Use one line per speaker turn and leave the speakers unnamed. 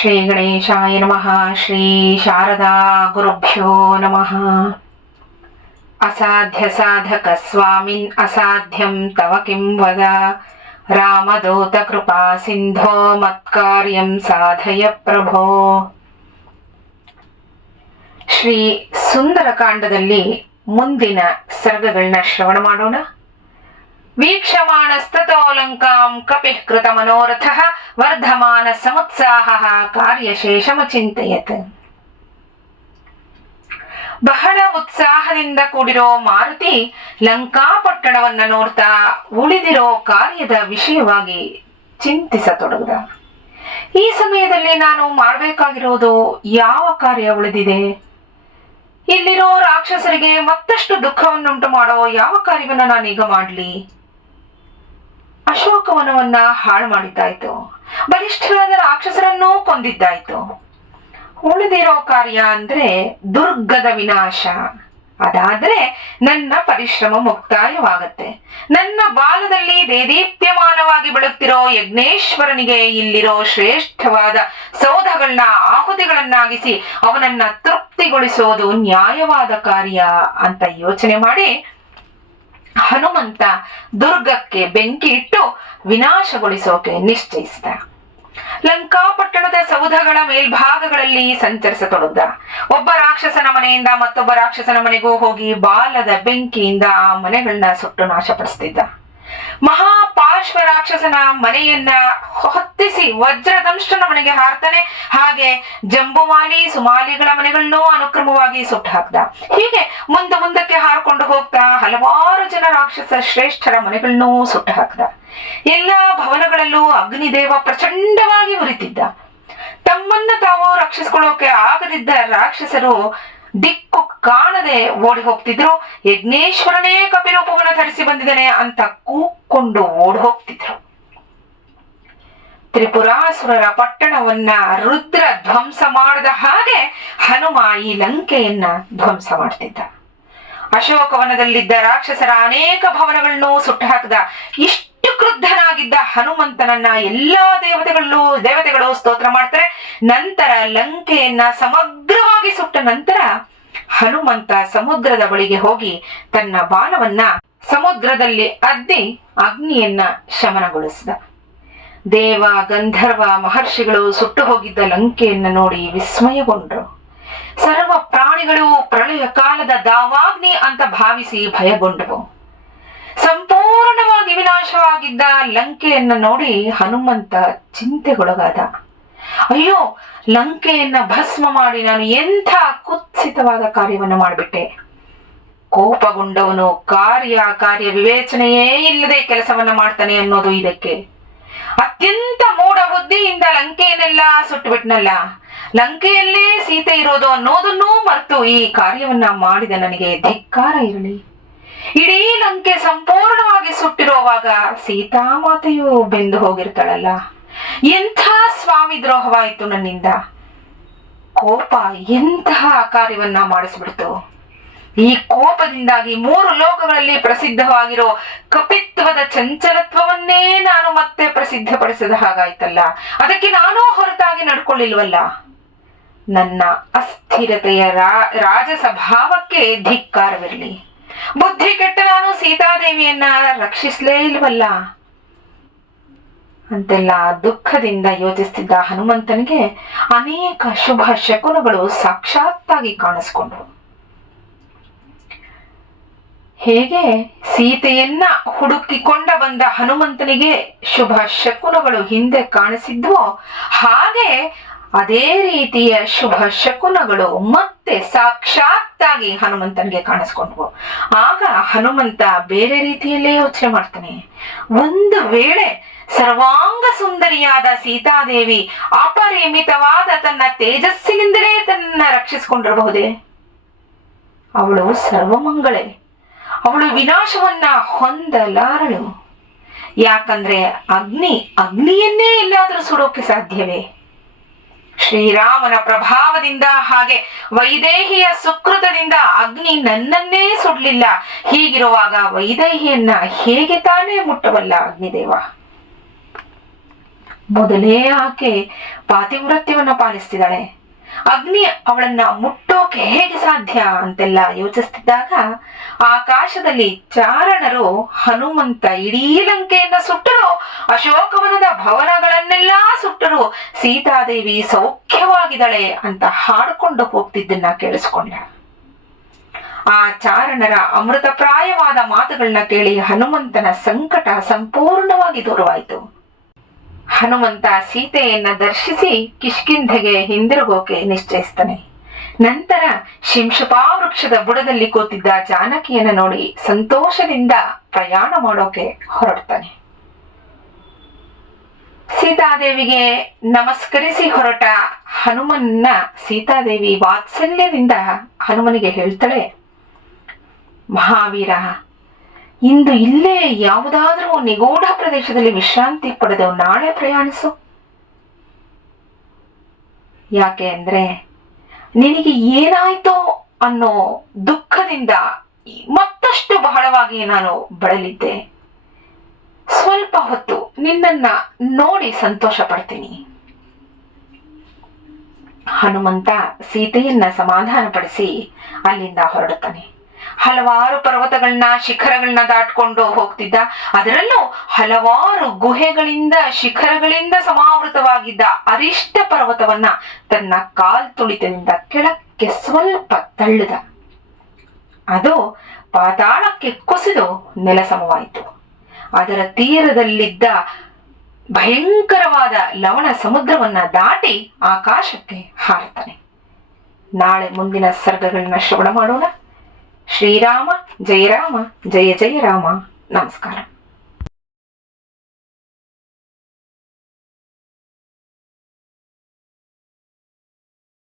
ಶ್ರೀ ಗಣೇಶಾಯ ನಮಃ ಶ್ರೀ ಶಾರದಾ ಗುರುಭ್ಯೋ ನಮಃ ಅಸಾಧ್ಯ ಸಾಧಕ ಸ್ವಾಮಿನ್ ಅಸಾಧ್ಯಂ ತವ ಕಿಂ ವದ ರಾಮದೂತ ಕೃಪಾ ಸಿಂಧೋ ಮತ್ಕಾರ್ಯಂ ಸಾಧಯ ಪ್ರಭೋ ಶ್ರೀ ಸುಂದರಕಾಂಡದಲ್ಲಿ ಮುಂದಿನ ಸರ್ಗಗಳನ್ನ ಶ್ರವಣ ಮಾಡೋಣ. ವೀಕ್ಷಮಾಣಸ್ತತೋಲಂಕಾಂ ಕಪಿಃ ಕೃತ ಮನೋರಥ ವರ್ಧಮಾನ ಸಮುತ್ಸಾಹ ಕಾರ್ಯಶೇಷಮಚಿಂತೆಯತ್ ಬಹಳ ಉತ್ಸಾಹದಿಂದ ಕೂಡಿರೋ ಮಾರುತಿ ಲಂಕಾಪಟ್ಟಣವನ್ನ ನೋಡ್ತಾ ಉಳಿದಿರೋ ಕಾರ್ಯದ ವಿಷಯವಾಗಿ ಚಿಂತಿಸತೊಡಗದ. ಈ ಸಮಯದಲ್ಲಿ ನಾನು ಮಾಡಬೇಕಾಗಿರೋದು ಯಾವ ಕಾರ್ಯ ಉಳಿದಿದೆ? ಇಲ್ಲಿರೋ ರಾಕ್ಷಸರಿಗೆ ಮತ್ತಷ್ಟು ದುಃಖವನ್ನುಂಟು ಮಾಡೋ ಯಾವ ಕಾರ್ಯವನ್ನು ನಾನೀಗ ಮಾಡ್ಲಿ? ಅಶೋಕವನವನ್ನ ಹಾಳು ಮಾಡಿದ್ದಾಯ್ತು. ಬಲಿಷ್ಠರಾದ ರಾಕ್ಷಸರನ್ನೂ ಕೊಂದಿದ್ದಾಯ್ತು. ಉಳಿದಿರೋ ಕಾರ್ಯ ಅಂದ್ರೆ ದುರ್ಗದ ವಿನಾಶ. ಅದಾದ್ರೆ ನನ್ನ ಪರಿಶ್ರಮ ಮುಕ್ತಾಯವಾಗತ್ತೆ. ನನ್ನ ಬಾಲದಲ್ಲಿ ದೇದೀಪ್ಯಮಾನವಾಗಿ ಬೆಳಗ್ತಿರೋ ಯಜ್ಞೇಶ್ವರನಿಗೆ ಇಲ್ಲಿರೋ ಶ್ರೇಷ್ಠವಾದ ಸೌಧಗಳನ್ನ ಆಹುತಿಗಳನ್ನಾಗಿಸಿ ಅವನನ್ನ ತೃಪ್ತಿಗೊಳಿಸೋದು ನ್ಯಾಯವಾದ ಕಾರ್ಯ ಅಂತ ಯೋಚನೆ ಮಾಡಿ ಹನುಮಂತ ದುರ್ಗಕ್ಕೆ ಬೆಂಕಿ ಇಟ್ಟು ವಿನಾಶಗೊಳಿಸೋಕೆ ನಿಶ್ಚಯಿಸಿದ. ಲಂಕಾಪಟ್ಟಣದ ಸೌಧಗಳ ಮೇಲ್ಭಾಗಗಳಲ್ಲಿ ಸಂಚರಿಸತೊಡಗ್ದ. ಒಬ್ಬ ರಾಕ್ಷಸನ ಮನೆಯಿಂದ ಮತ್ತೊಬ್ಬ ರಾಕ್ಷಸನ ಮನೆಗೂ ಹೋಗಿ ಬಾಲದ ಬೆಂಕಿಯಿಂದ ಆ ಮನೆಗಳನ್ನ ಸುಟ್ಟು ನಾಶಪಡಿಸ್ತಿದ್ದ. ಮಹಾಪಾರ್ಶ್ವ ರಾಕ್ಷಸನ ಮನೆಯನ್ನ ಹೊತ್ತಿಸಿ ವಜ್ರದಂಷ್ಟನ ಮನೆಗೆ ಹಾರ್ತಾನೆ. ಹಾಗೆ ಜಂಬುಮಾಲಿ, ಸುಮಾಲಿಗಳ ಮನೆಗಳನ್ನೂ ಅನುಕ್ರಮವಾಗಿ ಸುಟ್ಟು ಹಾಕ್ದ. ಹೀಗೆ ಮುಂದೆ ಮುಂದಕ್ಕೆ ಹಾರ್ಕೊಂಡು ಹೋಗ್ತಾ ಹಲವಾರು ಜನ ರಾಕ್ಷಸ ಶ್ರೇಷ್ಠರ ಮನೆಗಳನ್ನೂ ಸುಟ್ಟು ಹಾಕ್ದ. ಎಲ್ಲಾ ಭವನಗಳಲ್ಲೂ ಅಗ್ನಿದೇವ ಪ್ರಚಂಡವಾಗಿ ಉರಿತಿದ್ದ. ತಮ್ಮನ್ನ ತಾವು ರಕ್ಷಿಸಿಕೊಳ್ಳೋಕೆ ಆಗದಿದ್ದ ರಾಕ್ಷಸರು ದಿಕ್ಕು ಕಾಣದೆ ಓಡಿ ಹೋಗ್ತಿದ್ರು. ಯಜ್ಞೇಶ್ವರನೇ ಕಪಿರೂಪವನ್ನು ಧರಿಸಿ ಬಂದಿದ್ದಾನೆ ಅಂತ ಕೂಕೊಂಡು ಓಡಿ ಹೋಗ್ತಿದ್ರು. ತ್ರಿಪುರಾಸುರರ ಪಟ್ಟಣವನ್ನ ರುದ್ರ ಧ್ವಂಸ ಮಾಡದ ಹಾಗೆ ಹನುಮ ಈ ಲಂಕೆಯನ್ನ ಧ್ವಂಸ ಮಾಡ್ತಿದ್ದ. ಅಶೋಕವನದಲ್ಲಿದ್ದ ರಾಕ್ಷಸರ ಅನೇಕ ಭವನಗಳನ್ನು ಸುಟ್ಟು ಹಾಕಿದ ಇಷ್ಟು ಕ್ರುದ್ಧನಾಗಿದ್ದ ಹನುಮಂತನನ್ನ ಎಲ್ಲಾ ದೇವತೆಗಳು ದೇವತೆಗಳು ಸ್ತೋತ್ರ ಮಾಡ್ತಾರೆ. ನಂತರ ಲಂಕೆಯನ್ನ ಸಮಗ್ರವಾಗಿ ಸುಟ್ಟ ನಂತರ ಹನುಮಂತ ಸಮುದ್ರದ ಬಳಿಗೆ ಹೋಗಿ ತನ್ನ ಬಾಣವನ್ನ ಸಮುದ್ರದಲ್ಲಿ ಅದ್ದಿ ಅಗ್ನಿಯನ್ನ ಶಮನಗೊಳಿಸಿದ. ದೇವ ಗಂಧರ್ವ ಮಹರ್ಷಿಗಳು ಸುಟ್ಟು ಹೋಗಿದ್ದ ಲಂಕೆಯನ್ನ ನೋಡಿ ವಿಸ್ಮಯಗೊಂಡ್ರು. ಸರ್ವ ಪ್ರಾಣಿಗಳು ಪ್ರಳಯ ಕಾಲದ ದಾವಾಗ್ನಿ ಅಂತ ಭಾವಿಸಿ ಭಯಗೊಂಡವು ಸಂಪೂರ್ಣವಾಗಿ ವಿನಾಶವಾಗಿದ್ದ ಲಂಕೆಯನ್ನ ನೋಡಿ ಹನುಮಂತ ಚಿಂತೆಗೊಳಗಾದ. ಅಯ್ಯೋ, ಲಂಕೆಯನ್ನ ಭಸ್ಮ ಮಾಡಿ ನಾನು ಎಂಥ ಕುತ್ಸಿತವಾದ ಕಾರ್ಯವನ್ನು ಮಾಡಿಬಿಟ್ಟೆ. ಕೋಪಗೊಂಡವನು ಕಾರ್ಯ ಕಾರ್ಯ ವಿವೇಚನೆಯೇ ಇಲ್ಲದೆ ಕೆಲಸವನ್ನ ಮಾಡ್ತಾನೆ ಅನ್ನೋದು ಇದಕ್ಕೆ. ಅತ್ಯಂತ ಮೂಢ ಬುದ್ಧಿಯಿಂದ ಲಂಕೆಯನ್ನೆಲ್ಲ ಸುಟ್ಟುಬಿಟ್ನಲ್ಲ. ಲಂಕೆಯಲ್ಲೇ ಸೀತೆ ಇರೋದು ಅನ್ನೋದನ್ನೂ ಮರೆತು ಈ ಕಾರ್ಯವನ್ನ ಮಾಡಿದ ನನಗೆ ಧಿಕ್ಕಾರ ಇರಲಿ. ಇಡೀ ಲಂಕೆ ಸಂಪೂರ್ಣವಾಗಿ ಸುಟ್ಟಿರುವಾಗ ಸೀತಾಮಾತೆಯು ಬೆಂದು ಹೋಗಿರ್ತಾಳಲ್ಲ. ಎಂಥ ಸ್ವಾಮಿ ದ್ರೋಹವಾಯಿತು ನನ್ನಿಂದ. ಕೋಪ ಎಂತಹ ಕಾರ್ಯವನ್ನ ಮಾಡಿಸ್ಬಿಡ್ತು. ಈ ಕೋಪದಿಂದಾಗಿ ಮೂರು ಲೋಕಗಳಲ್ಲಿ ಪ್ರಸಿದ್ಧವಾಗಿರೋ ಕಪಿತ್ವದ ಚಂಚಲತ್ವವನ್ನೇ ನಾನು ಮತ್ತೆ ಪ್ರಸಿದ್ಧಪಡಿಸಿದ ಹಾಗಾಯ್ತಲ್ಲ. ಅದಕ್ಕೆ ನಾನೂ ಹೊರತಾಗಿ ನಡ್ಕೊಳ್ಳಿಲ್ವಲ್ಲ. ನನ್ನ ಅಸ್ಥಿರತೆಯ ರಾಜಸಭಾವಕ್ಕೆ ಧಿಕ್ಕಾರವಿರಲಿ. ಬುದ್ಧಿ ಕೆಟ್ಟ ನಾನು ಸೀತಾದೇವಿಯನ್ನ ರಕ್ಷಿಸಲೇ ಇಲ್ವಲ್ಲ? ಅಂತೆಲ್ಲ ದುಃಖದಿಂದ ಯೋಚಿಸ್ತಿದ್ದ ಹನುಮಂತನಿಗೆ ಅನೇಕ ಶುಭ ಶಕುನಗಳು ಸಾಕ್ಷಾತ್ತಾಗಿ ಕಾಣಿಸ್ಕೊಂಡ್ರು ಹೇಗೆ ಸೀತೆಯನ್ನ ಹುಡುಕಿಕೊಂಡ ಬಂದ ಹನುಮಂತನಿಗೆ ಶುಭ ಶಕುನಗಳು ಹಿಂದೆ ಕಾಣಿಸಿದ್ವೋ ಹಾಗೆ ಅದೇ ರೀತಿಯ ಶುಭ ಶಕುನಗಳು ಮತ್ತೆ ಸಾಕ್ಷಾತ್ತಾಗಿ ಹನುಮಂತನಿಗೆ ಕಾಣಿಸ್ಕೊಂಡ್ವು. ಆಗ ಹನುಮಂತ ಬೇರೆ ರೀತಿಯಲ್ಲೇ ಯೋಚನೆ ಮಾಡ್ತಾನೆ. ಒಂದು ವೇಳೆ ಸರ್ವಾಂಗ ಸುಂದರಿಯಾದ ಸೀತಾದೇವಿ ಅಪರಿಮಿತವಾದ ತನ್ನ ತೇಜಸ್ಸಿನಿಂದಲೇ ತನ್ನ ರಕ್ಷಿಸಿಕೊಂಡಿರಬಹುದೇ? ಅವಳು ಸರ್ವಮಂಗಳೆ. ಅವಳು ವಿನಾಶವನ್ನ ಹೊಂದಲಾರಳು. ಯಾಕಂದ್ರೆ ಅಗ್ನಿ, ಅಗ್ನಿಯನ್ನೇ ಎಲ್ಲಾದರೂ ಸುಡೋಕೆ ಸಾಧ್ಯವೇ? ಶ್ರೀರಾಮನ ಪ್ರಭಾವದಿಂದ ಹಾಗೆ ವೈದೇಹಿಯ ಸುಕೃತದಿಂದ ಅಗ್ನಿ ನನ್ನನ್ನೇ ಸುಡ್ಲಿಲ್ಲ. ಹೀಗಿರುವಾಗ ವೈದೇಹಿಯನ್ನ ಹೇಗೆ ತಾನೇ ಮುಟ್ಟವಲ್ಲ ಅಗ್ನಿದೇವ? ಮೊದಲೇ ಆಕೆ ಪಾತಿವ್ರತ್ಯವನ್ನ ಪಾಲಿಸ್ತಿದ್ದಾಳೆ. ಅಗ್ನಿ ಅವಳನ್ನ ಮುಟ್ಟೋಕೆ ಹೇಗೆ ಸಾಧ್ಯ ಅಂತೆಲ್ಲ ಯೋಚಿಸ್ತಿದ್ದಾಗ ಆಕಾಶದಲ್ಲಿ ಚಾರಣರು ಹನುಮಂತ ಇಡೀ ಲಂಕೆಯನ್ನ ಸುಟ್ಟರು, ಅಶೋಕವನದ ಭವನಗಳನ್ನೆಲ್ಲ ಸುಟ್ಟರು, ಸೀತಾದೇವಿ ಸೌಖ್ಯವಾಗಿದ್ದಾಳೆ ಅಂತ ಹಾಡ್ಕೊಂಡು ಹೋಗ್ತಿದ್ದನ್ನ ಕೇಳಿಸ್ಕೊಂಡ. ಆ ಚಾರಣರ ಅಮೃತಪ್ರಾಯವಾದ ಮಾತುಗಳನ್ನ ಕೇಳಿ ಹನುಮಂತನ ಸಂಕಟ ಸಂಪೂರ್ಣವಾಗಿ ದೂರವಾಯಿತು. ಹನುಮಂತ ಸೀತೆಯನ್ನ ದರ್ಶಿಸಿ ಕಿಷ್ಕಿಂಧೆಗೆ ಹಿಂದಿರುಗೋಕೆ ನಿಶ್ಚಯಿಸ್ತಾನೆ. ನಂತರ ಶಿಂಶಪಾ ವೃಕ್ಷದ ಬುಡದಲ್ಲಿ ಕೂತಿದ್ದ ಜಾನಕಿಯನ್ನು ನೋಡಿ ಸಂತೋಷದಿಂದ ಪ್ರಯಾಣ ಮಾಡೋಕೆ ಹೊರಡ್ತಾನೆ. ಸೀತಾದೇವಿಗೆ ನಮಸ್ಕರಿಸಿ ಹೊರಟ ಹನುಮನ್ನ ಸೀತಾದೇವಿ ವಾತ್ಸಲ್ಯದಿಂದ ಹನುಮನಿಗೆ ಹೇಳ್ತಾಳೆ, ಮಹಾವೀರ ಇಂದು ಇಲ್ಲೇ ಯಾವುದಾದ್ರೂ ನಿಗೂಢ ಪ್ರದೇಶದಲ್ಲಿ ವಿಶ್ರಾಂತಿ ಪಡೆದು ನಾಳೆ ಪ್ರಯಾಣಿಸು. ಯಾಕೆ ಅಂದ್ರೆ ನಿನಗೆ ಏನಾಯ್ತೋ ಅನ್ನೋ ದುಃಖದಿಂದ ಮತ್ತಷ್ಟು ಬಹಳವಾಗಿ ನಾನು ಬಳಲಿದ್ದೆ. ಸ್ವಲ್ಪ ಹೊತ್ತು ನಿನ್ನನ್ನ ನೋಡಿ ಸಂತೋಷ ಪಡ್ತೀನಿ ಹನುಮಂತ ಸೀತೆಯನ್ನ ಸಮಾಧಾನಪಡಿಸಿ ಅಲ್ಲಿಂದ ಹೊರಡುತ್ತಾನೆ. ಹಲವಾರು ಪರ್ವತಗಳನ್ನ, ಶಿಖರಗಳನ್ನ ದಾಟ್ಕೊಂಡು ಹೋಗ್ತಿದ್ದ. ಅದರಲ್ಲೂ ಹಲವಾರು ಗುಹೆಗಳಿಂದ, ಶಿಖರಗಳಿಂದ ಸಮಾವೃತವಾಗಿದ್ದ ಅರಿಷ್ಟ ಪರ್ವತವನ್ನ ತನ್ನ ಕಾಲ್ ತುಳಿತದಿಂದ ಕೆಳಕ್ಕೆ ಸ್ವಲ್ಪ ತಳ್ಳಿದ. ಅದು ಪಾತಾಳಕ್ಕೆ ಕುಸಿದು ನೆಲಸಮವಾಯಿತು ಅದರ ತೀರದಲ್ಲಿದ್ದ ಭಯಂಕರವಾದ ಲವಣ ಸಮುದ್ರವನ್ನ ದಾಟಿ ಆಕಾಶಕ್ಕೆ ಹಾರತಾನೆ ನಾಳೆ ಮುಂದಿನ ಸರ್ಗಗಳನ್ನ ಶ್ರವಣ ಮಾಡೋಣ. శ్రీరామ జయ రామ జయ జయ రామ. నమస్కారం.